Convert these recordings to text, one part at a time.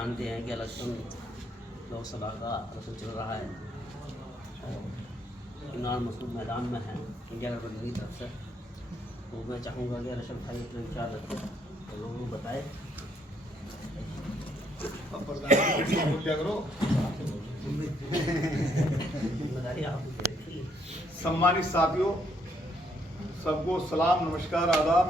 जानते हैं कि इलेक्शन लोकसभा का इलेक्शन चल रहा है और इमरान मसूद मैदान में हैं इंडिया गठबंधन की तरफ से। तो मैं चाहूँगा कि रशद भाई अपने विचार रखें तो लोगों को बताए। जिम्मेदारी आपकी रखी। सम्मानित साथियों, सबको सलाम, नमस्कार, आदाब,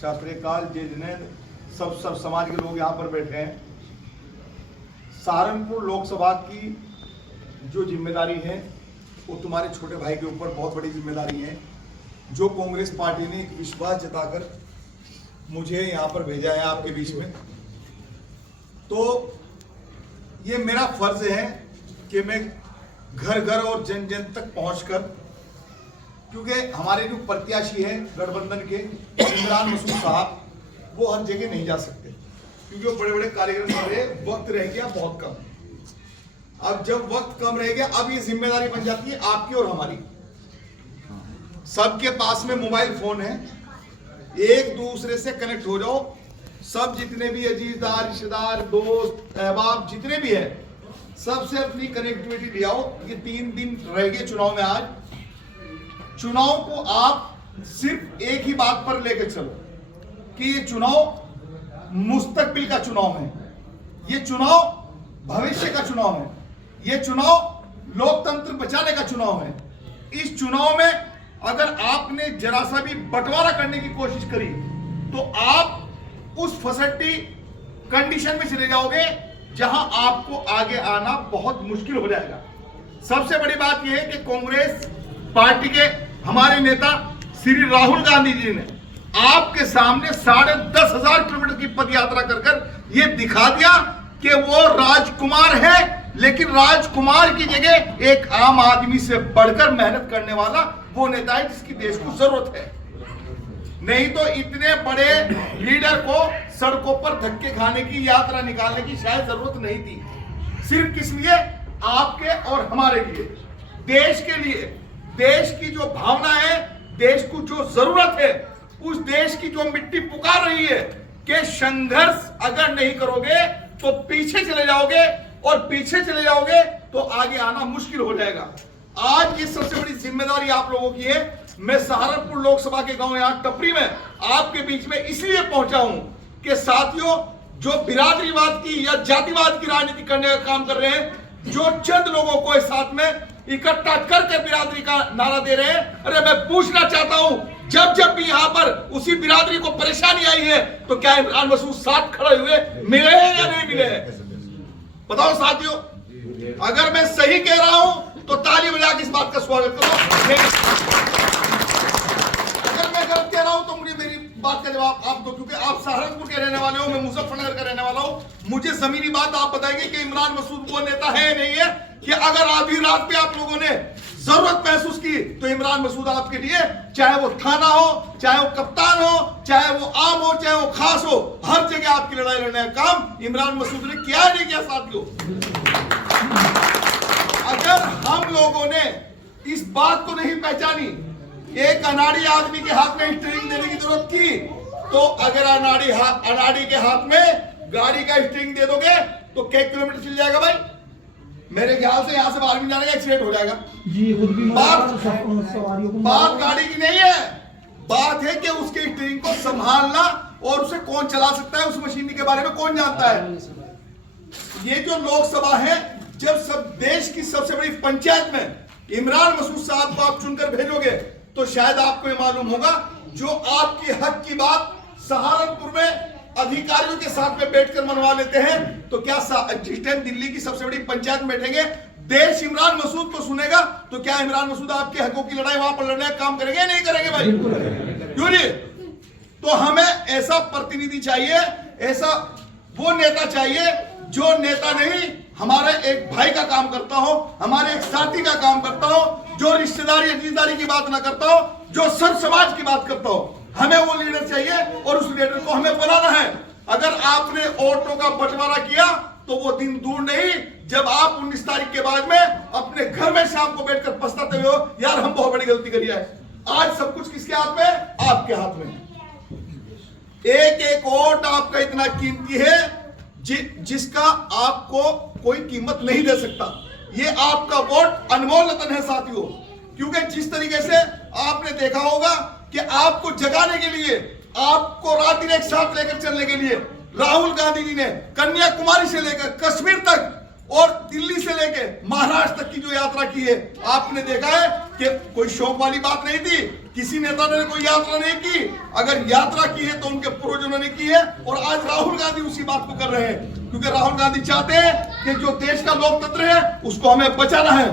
शास्त्रीय काल, जय जिनेंद्र। सब समाज के लोग यहाँ पर बैठे हैं। सहारनपुर लोकसभा की जो जिम्मेदारी है वो तुम्हारे छोटे भाई के ऊपर बहुत बड़ी जिम्मेदारी है, जो कांग्रेस पार्टी ने एक विश्वास जताकर मुझे यहाँ पर भेजा है आपके बीच में। तो ये मेरा फर्ज है कि मैं घर घर और जन जन तक पहुंचकर, क्योंकि हमारे जो प्रत्याशी हैं गठबंधन के इमरान मसूद साहब, वो हर जगह नहीं जा सकते क्योंकि वो बड़े बड़े कार्यक्रम कर रहे हैं, वक्त रह गया बहुत कम। अब जब वक्त कम रह गया, अब ये जिम्मेदारी बन जाती है आपकी और हमारी। सबके पास में मोबाइल फोन है, एक दूसरे से कनेक्ट हो जाओ। सब जितने भी अजीजदार, रिश्तेदार, दोस्त, अहबाब जितने भी है, सबसे अपनी कनेक्टिविटी ले आओ। ये 3 दिन रह गए चुनाव में। आज चुनाव को आप सिर्फ एक ही बात पर लेकर चलो कि ये चुनाव मुस्तकबिल का चुनाव है, ये चुनाव भविष्य का चुनाव है, ये चुनाव लोकतंत्र बचाने का चुनाव है। इस चुनाव में अगर आपने जरा सा भी बंटवारा करने की कोशिश करी तो आप उस फसटी कंडीशन में चले जाओगे जहां आपको आगे आना बहुत मुश्किल हो जाएगा। सबसे बड़ी बात यह है कि कांग्रेस पार्टी के हमारे नेता श्री राहुल गांधी जी ने आपके सामने 10,500 किलोमीटर की पद यात्रा कर यह दिखा दिया कि वो राजकुमार है, लेकिन राजकुमार की जगह एक आम आदमी से बढ़कर मेहनत करने वाला वो नेता है जिसकी देश को जरूरत है। नहीं तो इतने बड़े लीडर को सड़कों पर धक्के खाने की, यात्रा निकालने की शायद जरूरत नहीं थी। सिर्फ किस लिए? आपके और हमारे लिए, देश के लिए। देश की जो भावना है, देश को जो जरूरत है, उस देश की जो मिट्टी पुकार रही है कि संघर्ष अगर नहीं करोगे तो पीछे चले जाओगे, और पीछे चले जाओगे तो आगे आना मुश्किल हो जाएगा। आज ये सबसे बड़ी जिम्मेदारी आप लोगों की है। मैं सहारनपुर लोकसभा के गांव यहाँ टपरी में आपके बीच में इसलिए पहुंचा हूं कि साथियों, जो बिरादरीवाद की या जातिवाद की राजनीति करने का काम कर रहे हैं, जो चंद लोगों को साथ में इकट्ठा करके बिरादरी का नारा दे रहे हैं, अरे मैं पूछना चाहता हूं, जब जब भी यहाँ पर उसी बिरादरी को परेशानी आई है तो क्या इमरान मसूद साथ खड़े हुए मिले हैं या नहीं मिले हैं? बताओ साथियों। अगर मैं सही कह रहा हूं तो ताली बजा के इस बात का स्वागत करो। अगर मैं गलत कह रहा हूं तो मुझे मेरी बात का जवाब आप दो, क्योंकि आप सहारनपुर के रहने वाले हो, मैं मुजफ्फरनगर का रहने वाला हूं। मुझे जमीनी बात आप बताएंगे कि इमरान मसूद वो नेता है नहीं है कि अगर आधी रात पे आप लोगों ने जरूरत महसूस की तो इमरान मसूद आपके लिए, चाहे वो थाना हो, चाहे वो कप्तान हो, चाहे वो आम हो, चाहे वो खास हो, हर जगह आपकी लड़ाई लड़ने का काम इमरान मसूद ने किया है नहीं किया साथियों? अगर हम लोगों ने इस बात को नहीं पहचानी, एक अनाड़ी आदमी के हाथ में स्टीयरिंग देने की जरूरत थी, तो अगर अनाड़ी के हाथ में गाड़ी का स्टीयरिंग दे दोगे तो कितने किलोमीटर चल जाएगा भाई? मेरे ख्याल से यहां से बाहर भी जाने का एक्सीडेंट हो जाएगा जी। बात गाड़ी की नहीं है, बात है कि उसके स्टीयरिंग को संभालना, और उसे कौन चला सकता है, उस मशीनरी के बारे में कौन जानता है। ये जो लोकसभा है, जब सब देश की सबसे बड़ी पंचायत में इमरान मसूद साहब को आप चुनकर भेजोगे तो शायद आपको ये मालूम होगा, जो आपके हक की बात सहारनपुर में अधिकारियों के साथ में बैठकर मनवा लेते हैं, तो क्या जिस टाइम दिल्ली की सबसे बड़ी पंचायत में बैठेंगे, देश इमरान मसूद को सुनेगा, तो क्या इमरान मसूद आपके हकों की लड़ाई वहां पर लड़ने का काम करेंगे नहीं करेंगे भाई? क्यों नहीं? तो हमें ऐसा प्रतिनिधि चाहिए, ऐसा वो नेता चाहिए जो नेता नहीं, हमारे एक भाई का काम करता हो, हमारे एक साथी का काम करता हो, जो रिश्तेदारी अजीजदारी की बात ना करता हो, जो सर समाज की बात करता हो। हमें वो लीडर चाहिए और उस लीडर को हमें बनाना है। अगर आपने वोटों का बंटवारा किया तो वो दिन दूर नहीं जब आप 19 तारीख के बाद में अपने घर में शाम को बैठकर पछताते हुए हो, यार हम बहुत बड़ी गलती करी है। आज सब कुछ किसके हाथ में? आपके हाथ में। एक एक वोट आपका इतना कीमती है जिसका आपको कोई कीमत नहीं दे सकता। ये आपका वोट अनमोल रतन है साथियों, क्योंकि जिस तरीके से आपने देखा होगा कि आपको जगाने के लिए, आपको रात दिन एक साथ लेकर चलने के लिए राहुल गांधी जी ने कन्याकुमारी से लेकर कश्मीर तक और दिल्ली से लेकर महाराष्ट्र तक की जो यात्रा की है, आपने देखा है कि कोई शौक वाली बात नहीं थी। किसी नेता ने कोई यात्रा नहीं की। अगर यात्रा की है तो उनके पूर्वजों ने की है, और आज राहुल गांधी उसी बात को कर रहे हैं, क्योंकि राहुल गांधी चाहते हैं कि जो देश का लोकतंत्र है उसको हमें बचाना है।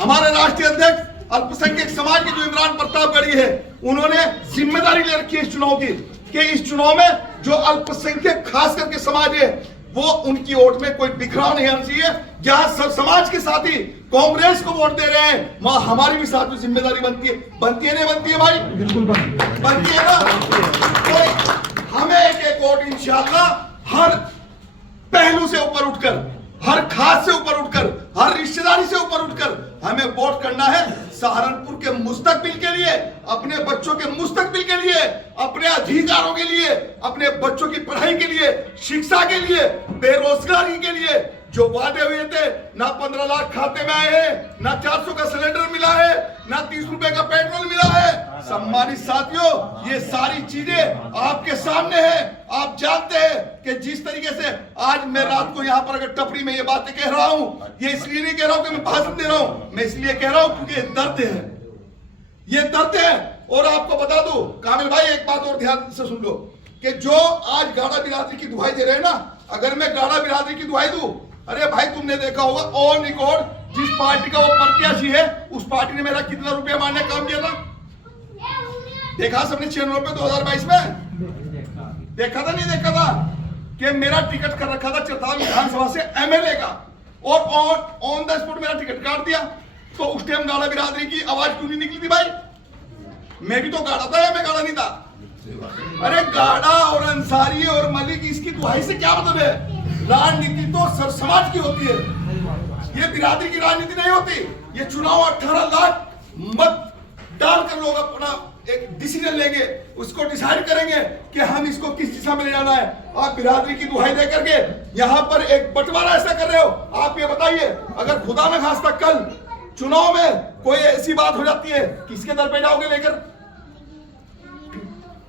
हमारे राष्ट्रीय अध्यक्ष अल्पसंख्यक समाज के जो इमरान प्रतापगढ़ी है, उन्होंने जिम्मेदारी ले रखी है इस चुनाव की, कि इस चुनाव में जो अल्पसंख्यक खास करके समाज है वो उनकी वोट में कोई बिखराव नहीं आना चाहिए। जहां सब समाज के साथी कांग्रेस को वोट दे रहे हैं, वहां हमारी भी साथ में जिम्मेदारी बनती है नहीं बनती है भाई? बिल्कुल बनती है ना। तो हमें एक वोट इंशाल्लाह हर पहलू से ऊपर उठकर, हर खास से ऊपर उठकर, हर रिश्तेदारी से ऊपर उठकर हमें वोट करना है सहारनपुर के मुस्तकबिल के लिए, अपने बच्चों के मुस्तकबिल के लिए, अपने अधिकारों के लिए, अपने बच्चों की पढ़ाई के लिए, शिक्षा के लिए, बेरोजगारी के लिए। जो वादे हुए थे, ना 15 लाख खाते में आए हैं, ना 400 का सिलेंडर मिला है, ना 30 रुपए का पेट्रोल मिला है। सम्मानित साथियों, ये सारी चीजें आपके सामने है। आप जानते हैं कि जिस तरीके से आज मैं रात को यहाँ पर अगर टपरी में ये बातें कह रहा हूँ, ये इसलिए नहीं कह रहा हूँ कि मैं भाषण दे रहा हूँ, मैं इसलिए कह रहा हूँ क्योंकि ये दर्द है, ये दर्द है। और आपको बता दूं कामिल भाई, एक बात और ध्यान से सुन लो कि जो आज गाड़ा बिरादरी की दुहाई दे रहे हैं ना, अगर मैं गाड़ा बिरादरी की दुहाई दूं, अरे भाई तुमने देखा होगा ऑन रिकॉर्ड जिस पार्टी का वो प्रत्याशी है, उस पार्टी ने मेरा कितना रुपया मारने का काम किया था? देखा सबने चैनलों पे 2022 में देखा था, नहीं देखा था कि मेरा टिकट कर रखा था चित्रताल विधानसभा से एमएलए का, और ऑन द स्पॉट मेरा टिकट काट दिया। तो उस टाइम गाड़ा बिरादरी की आवाज क्यों नहीं निकली थी भाई? मैं भी तो गाड़ा था या मैं गाड़ा नहीं था? अरे गाड़ा और अंसारी और मलिक, इसकी दुहाई से क्या मतलब है? राजनीति तो सर समाज की होती है, ये बिरादरी की राजनीति नहीं होती। ये चुनाव 18 लाख मत डालकर लोग अपना एक डिसीजन लेंगे, उसको डिसाइड करेंगे कि हम इसको किस दिशा में ले जाना है। आप बिरादरी की दुहाई दे करके यहाँ पर एक बंटवारा ऐसा कर रहे हो। आप ये बताइए, अगर खुदा न खास्ता कल चुनाव में कोई ऐसी बात हो जाती है, किसके दर पे जाओगे लेकर?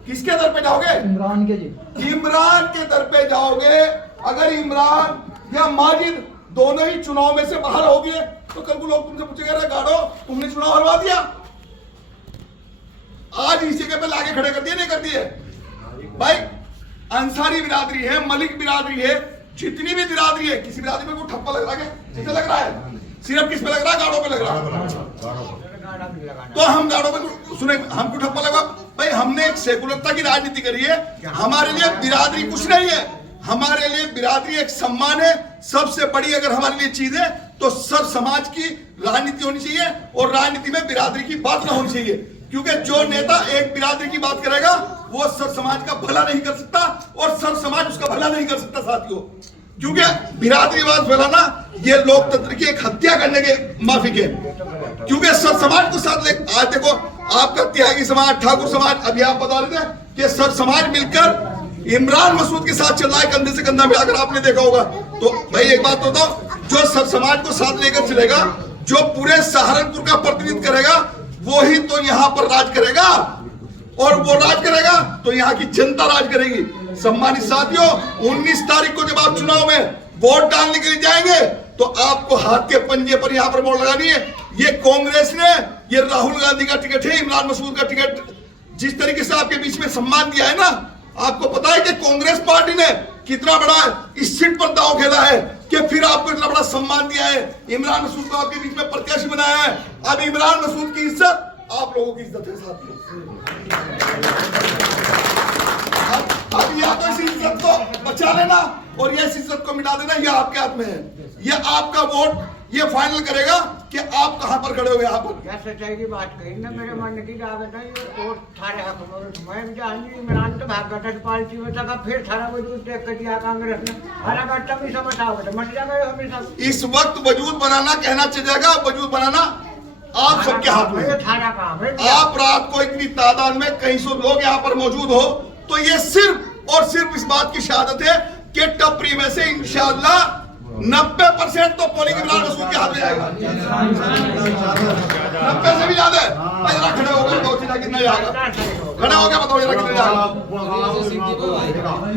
किसके दर पे जाओगे? इमरान के जी, इमरान के दर पे जाओगे। अगर इमरान या माजिद दोनों ही चुनाव में से बाहर हो गए तो कल को लोग तुमसे पूछेंगे, गाड़ो तुमने चुनाव हरवा दिया, आज इस जगह पे लाके खड़े कर दिए, नहीं कर दिए? भाई अंसारी बिरादरी है, मलिक बिरादरी है, जितनी भी बिरादरी है, किसी बिरादरी में कोई ठप्पा लग रहा है? किसे लग रहा है? सिर्फ किस पे लग रहा है? गाड़ों पे लग रहा है। तो हम गाड़ों पे सुने, हमको ठप्पा लगा? भाई हमने एक सेकुलरता की राजनीति करी है। हमारे लिए बिरादरी कुछ नहीं है, हमारे लिए बिरादरी एक सम्मान है। सबसे बड़ी अगर हमारे लिए चीज है तो सब समाज की राजनीति होनी चाहिए, और राजनीति में बिरादरी की बात ना होनी चाहिए, क्योंकि जो नेता एक बिरादरी की बात करेगा वो सर समाज का भला नहीं कर सकता, और सर समाज उसका भला नहीं कर सकता साथियों। क्योंकि बिरादरीवाद फैलाना ये लोकतंत्र की एक हत्या करने के माफिक है। क्योंकि सर समाज को साथ ले, आज देखो आपका त्यागी समाज, ठाकुर समाज, अभी आप बता रहे थे कि सर समाज मिलकर इमरान मसूद के साथ चल रहा है, कंधे से कंधा मिलाकर, आपने देखा होगा। तो भाई एक बात तो बताओ, जो सर समाज को साथ लेकर चलेगा, जो पूरे सहारनपुर का प्रतिनिधित्व करेगा, वो ही तो यहाँ पर राज करेगा, और वो राज करेगा तो यहाँ की जनता राज करेगी। सम्मानित साथियों, 19 तारीख को जब आप चुनाव में वोट डालने के लिए जाएंगे तो आपको हाथ के पंजे पर यहाँ पर मोड़ लगानी है। ये कांग्रेस ने, ये राहुल गांधी का टिकट है, इमरान मसूद का टिकट, जिस तरीके से आपके बीच में सम्मान दिया है ना, आपको पता है कि कांग्रेस पार्टी ने कितना बड़ा इस सीट पर दांव खेला है कि फिर आपको इतना बड़ा सम्मान दिया है, इमरान मसूद को आपके बीच में प्रत्याशी बनाया है। अब इमरान मसूद की इज्जत आप लोगों की इज्जत है साथियों। अब या तो इस इज्जत को बचा लेना और ये इस इज्जत को मिटा देना, यह आपके हाथ में है। ये आपका वोट ये फाइनल करेगा कि आप कहां पर खड़े हो। यहाँ पर क्या सच्चाई की बात कही ना, मेरे मन की लागत है ये वोट थारे हक में। मैं जानती इमरान तो भागवत पार्टी में था, फिर थारा वजूद देख कर दिया कांग्रेस ने, हरा घट्टा भी समझ आओगे मट जाएगा हमेशा। इस वक्त वजूद बनाना कहना चाहिएगा, वजूद बनाना आप सबके हाथ में है। आप रात को इतनी तादाद में कई सौ लोग यहाँ पर मौजूद हो तो ये सिर्फ और सिर्फ इस बात की शहादत है कि टपरी में से इंशाअल्लाह 90% तो पोलिंग इमरान मसूद के हाथ में जाएगा। 90 से भी ज्यादा है। भाई जरा खड़े होकर बताओ सीधा कितना जाएगा, खड़े होकर बताओ जरा कितना जाएगा।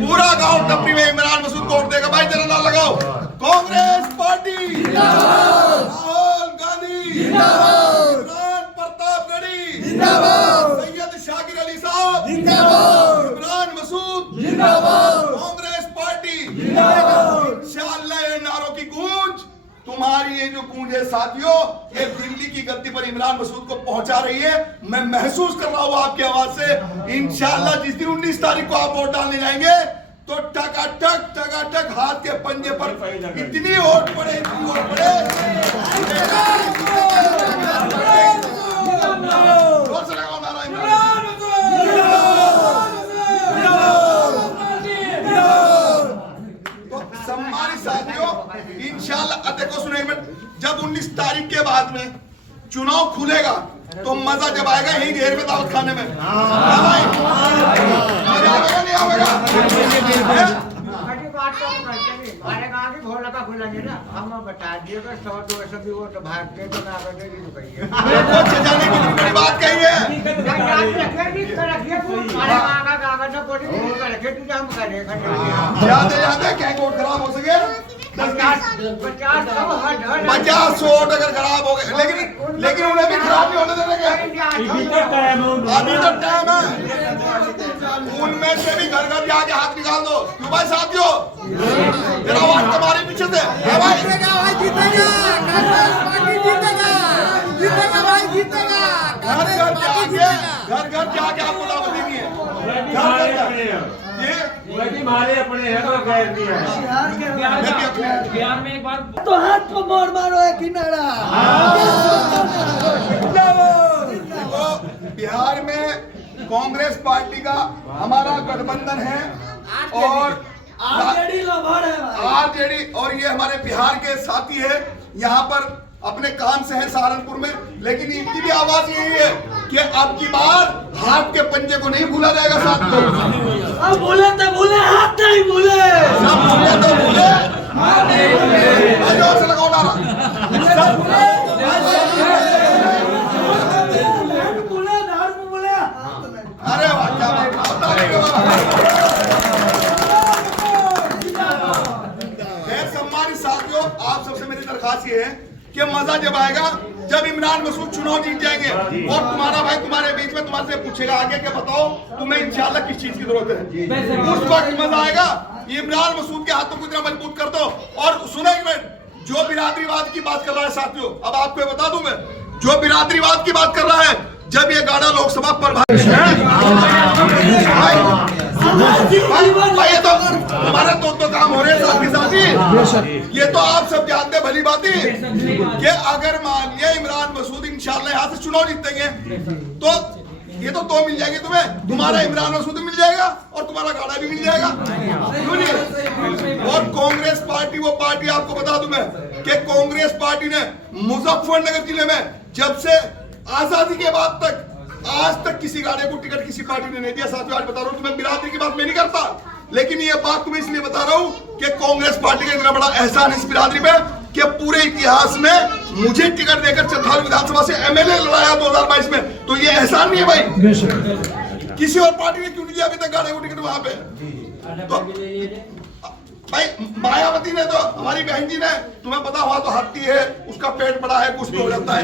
पूरा गांव टपरी में इमरान मसूद को वोट देगा। भाई जरा नारा लगाओ, कांग्रेस पार्टी जिंदाबाद, राहुल गांधी जिंदाबाद, इमरान प्रतापगढ़ी जिंदाबाद, सैयद शाकिर अली साहब जिंदाबाद, इमरान मसूद जिंदाबाद, कांग्रेस पार्टी जिंदाबाद। इंशाअल्लाह ये नारों की गूंज, तुम्हारी ये जो गूंज है साथियों, ये दिल्ली की गद्दी पर इमरान मसूद को पहुंचा रही है। मैं महसूस कर रहा हूं आपकी आवाज से। इंशाअल्लाह जिस दिन 19 तारीख को आप वोट डालने जाएंगे तो टकाटक हाथ के पंजे पर इतनी वोट पड़े, इतनी वोट पड़े। जोर से लगाओ नारा इमरान। तो सम्मानित साथियों, इंशाअल्लाह देखो सुनो एक मिनट, जब 19 तारीख के बाद में चुनाव खुलेगा तो मजा जब आएगा यही घेर में दावत खाने में। हाँ भाई, मजा आएगा नहीं आएगा? बात तो हम करते नहीं, हमारे गाँव की भोला का खुलेंगे ना, हम बता दिएगा 100-200 भी वो तो भाग के तो ना कर देगी तो कहिए। जाने की बड़ी बात कही है। याद है क्या वोट खराब हो सके, 50 वोट अगर खराब हो गए, लेकिन उन्हें भी खराब नहीं होने देंगे। अभी तो टाइम है। उनमें से भी घर घर जाके हाथ निकाल दो। क्यों भाई साथियों, जरा आवाज तुम्हारे पीछे से है भाई। घर घर जाके आपको दावत देनी है। हमारे अपने हैं तो गैर नहीं है। बिहार में एक बार तो हाथ को मोड़ मारो है किनारा। देखो बिहार में कांग्रेस पार्टी का हमारा गठबंधन है और आरजेडी लवर है भाई। आरजेडी, और ये हमारे बिहार के साथी है, यहाँ पर अपने काम से है सहारनपुर में। लेकिन इनकी भी आवाज यही है कि अब की बार हाथ के पंजे को नहीं भूला जाएगा साथियों। अब भूले तो भूले, हाथ नहीं भूले। सब भूले तो भूले, हाथ नहीं भूले। जोर से लगाओ नारा। सब भूले, भूले, दारू में भूले। अरे वाह क्या बात है। सम्मानित साथियों, आप सबसे मेरी दरखास्त ये है कि मजा जब आएगा जब इमरान मसूद चुनाव जीत जाएंगे और तुम्हारा भाई तुम्हारे बीच में तुम्हारे से पूछेगा आगे कि बताओ तुम्हें इंशाल्लाह किस चीज की जरूरत है, उस वक्त मजा आएगा। इमरान मसूद के हाथों को इतना मजबूत कर दो। और सुनो एक मिनट, जो बिरादरीवाद की बात कर रहा है साथियों, अब आपको बता दूं मैं, जो बिरादरीवाद की बात कर रहा है, जब ये गाड़ा लोकसभा पर भाई ये तो हमारे तो काम हो रहे हैं साथ के साथ ही। ये तो आप सब जानते हैं भली बात ही कि अगर मान लिया इमरान मसूद इंशाल्लाह यहाँ से चुनाव जीतेंगे तो ये तो मिल जाएगी तुम्हें, तुम्हारा इमरान मसूद मिल जाएगा और तुम्हारा गाड़ा भी मिल जाएगा। क्यों नहीं? और कांग्रेस पार्टी वो पार्टी, आपको बता दूं मैं कि कांग्रेस पार्टी ने मुजफ्फरनगर जिले में जब से आजादी के बाद तक आज तक किसी गाड़े को टिकट किसी पार्टी ने नहीं दिया। साथियों आज बता रहा हूं, तुम्हें बिरादरी की बात मैं नहीं करता, लेकिन ये बात तुम्हें इसलिए बता रहा हूं कि कांग्रेस पार्टी का इतना बड़ा एहसान इस बिरादरी पे कि पूरे इतिहास में मुझे टिकट देकर चौथाल विधानसभा से एमएलए लड़ाया 2022 में, तो ये एहसान नहीं है भाई। किसी और पार्टी ने क्यों नहीं दिया अभी तक गाड़े को टिकट वहां पे? तो भाई मायावती ने तो, हमारी बहन जी ने, तुम्हें पता हुआ तो हाथी है, उसका पेट बड़ा है, कुछ भी हो जाता है,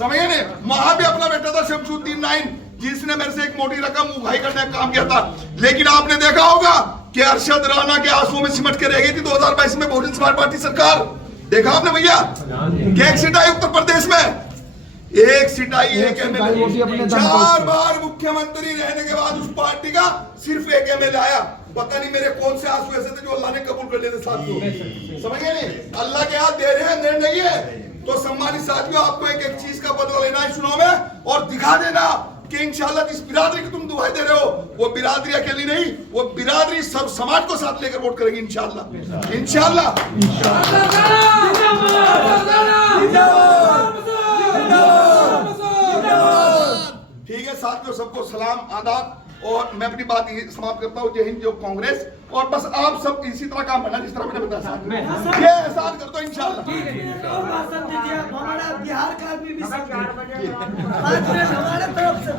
समझिए नहीं। वहां भी अपना बेटा था शमशुद्दीन नाइन, जिसने मेरे से एक मोटी रकम उगाई करने का काम किया था। लेकिन आपने देखा होगा कि अरशद राणा के आंसुओं में सिमट के रह गई थी 2022 में बहुजन समाज पार्टी सरकार। देखा आपने भैया, एक सीट आई उत्तर प्रदेश में, एक सीट आई, एक एमएलए। 4 बार मुख्यमंत्री रहने के बाद उस पार्टी का सिर्फ एक एमएलए आया। पता नहीं मेरे कौन से आंसू ऐसे थे जो अल्लाह ने कबूल कर लिए थे साथियों, समझिए नहीं। अल्लाह के हाथ दे रहे हैं, दे नहीं है। तो सम्मानित साथियों, आपको एक एक चीज का बदला लेना है चुनाव में और दिखा देना कि इंशाल्लाह जिस बिरादरी की तुम दुहाई दे रहे हो वो बिरादरी अकेली नहीं, वो बिरादरी सब समाज को साथ लेकर वोट करेगी इंशाल्लाह। इंशाल्लाह ठीक है साथियों, सबको सलाम आदाब। और मैं अपनी बात यही समाप्त करता हूँ। जय हिंद, जय कांग्रेस। और बस आप सब इसी तरह काम करना जिस तरह मैंने बताया साहब। ये एहसान कर दो इंशाल्लाह। और भाषण दीजिए आप, हमारा बिहार का आदमी भी मगर 4 बजे 5 मिनट हमारे तरफ से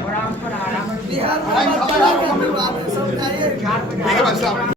और आप पर आराम बिहार में सब का ये 4 बजे ठीक है भाई साहब।